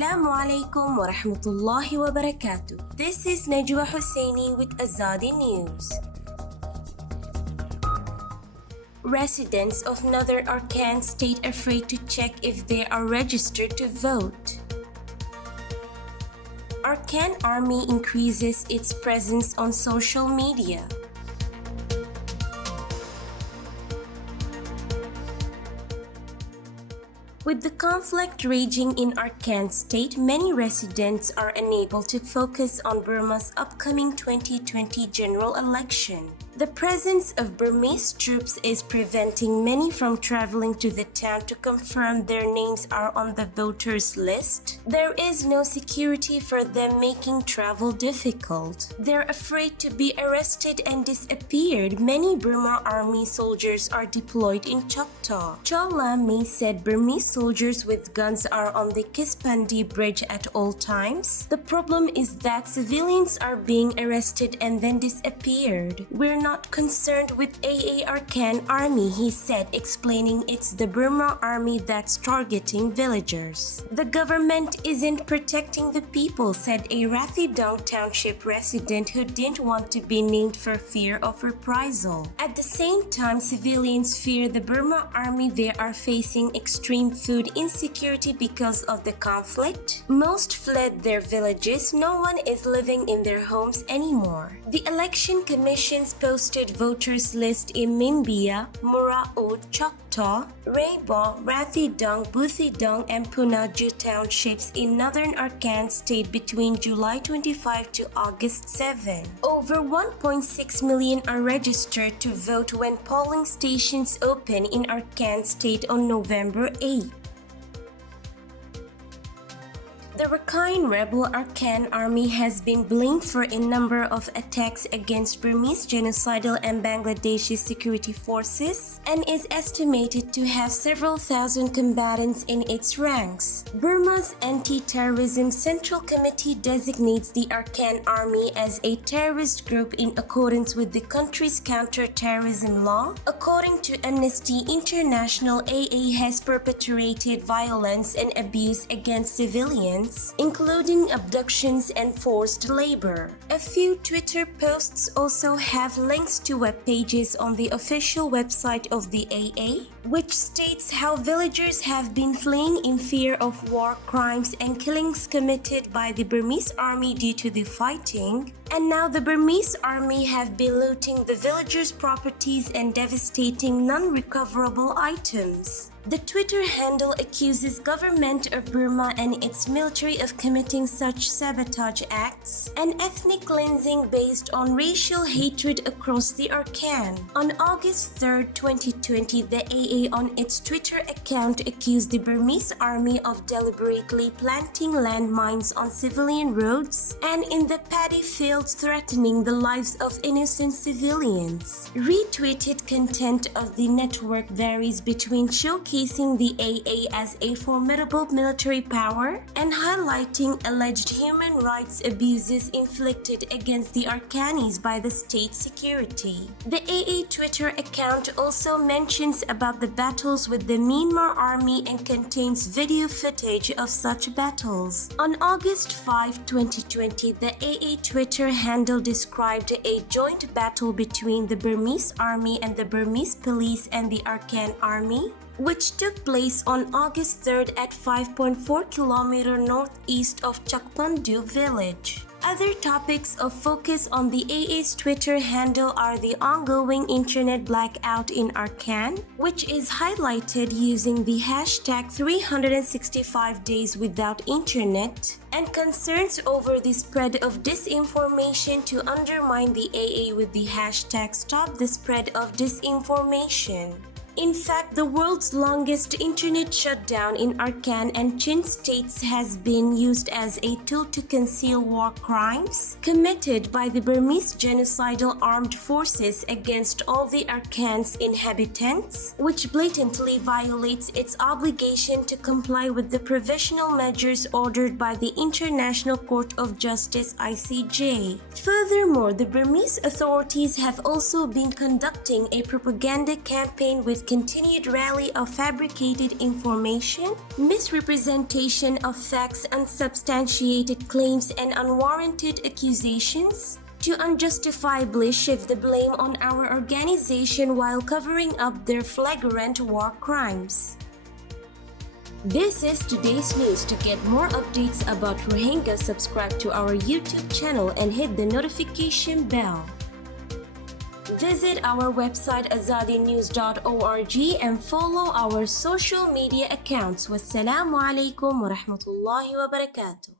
Assalamu alaikum wa rahmatullahi wa barakatuh. This is Najwa Husseini with Azadi News. Residents of Northern Arakan state afraid to check if they are registered to vote. Arakan Army increases its presence on social media. With the conflict raging in Arakan state, many residents are unable to focus on Burma's upcoming 2020 general election. The presence of Burmese troops is preventing many from traveling to the town to confirm their names are on the voters list. There is no security for them, making travel difficult. They're afraid to be arrested and disappeared. Many Burma Army soldiers are deployed in Choctaw. Chola May said Burmese soldiers with guns are on the Kispandi Bridge at all times. The problem is that civilians are being arrested and then disappeared. We're not concerned with AA Arakan Army, he said, explaining it's the Burma Army that's targeting villagers. The government isn't protecting the people, said a Rathidong Township resident who didn't want to be named for fear of reprisal. At the same time, civilians fear the Burma Army. They are facing extreme food insecurity because of the conflict. Most fled their villages. No one is living in their homes anymore. The Election Commission's posted voters list in Mimbia, Muraud, Choctaw, Raybon, Rathidong, Buthidong, and Punaju townships in northern Arakan state between July 25 to August 7. Over 1.6 million are registered to vote when polling stations open in Arakan state on November 8. The Rakhine rebel Arakan Army has been blamed for a number of attacks against Burmese genocidal and Bangladeshi security forces and is estimated to have several thousand combatants in its ranks. Burma's Anti-Terrorism Central Committee designates the Arakan Army as a terrorist group in accordance with the country's counter-terrorism law. According to Amnesty International, AA has perpetrated violence and abuse against civilians, including abductions and forced labor. A few Twitter posts also have links to web pages on the official website of the AA, which states how villagers have been fleeing in fear of war crimes and killings committed by the Burmese army due to the fighting, and now the Burmese army have been looting the villagers' properties and devastating non-recoverable items. The Twitter handle accuses government of Burma and its military of committing such sabotage acts and ethnic cleansing based on racial hatred across the Arakan. On August 3, 2020, the AA on its Twitter account accused the Burmese army of deliberately planting landmines on civilian roads and in the paddy fields, threatening the lives of innocent civilians. Retweeted content of the network varies between showcasing the AA as a formidable military power and highlighting alleged human rights abuses inflicted against the Arkanis by the state security. The AA Twitter account also mentions about the battles with the Myanmar army and contains video footage of such battles. On August 5, 2020, the AA Twitter handle described a joint battle between the Burmese army and the Burmese police and the Arakan army, which took place on August 3rd at 5.4 km northeast of Chakpandu village. Other topics of focus on the AA's Twitter handle are the ongoing internet blackout in Arakan, which is highlighted using the hashtag 365 days without internet, and concerns over the spread of disinformation to undermine the AA with the hashtag Stop the Spread of Disinformation. In fact, the world's longest internet shutdown in Arakan and Chin states has been used as a tool to conceal war crimes committed by the Burmese genocidal armed forces against all the Arakan's inhabitants, which blatantly violates its obligation to comply with the provisional measures ordered by the International Court of Justice (ICJ). Furthermore, the Burmese authorities have also been conducting a propaganda campaign with with continued rally of fabricated information, misrepresentation of facts, unsubstantiated claims, and unwarranted accusations, to unjustifiably shift the blame on our organization while covering up their flagrant war crimes. This is today's news. To get more updates about Rohingya, subscribe to our YouTube channel and hit the notification bell. Visit our website azadinews.org and follow our social media accounts. Wassalamu alaikum wa rahmatullahi wa barakatuh.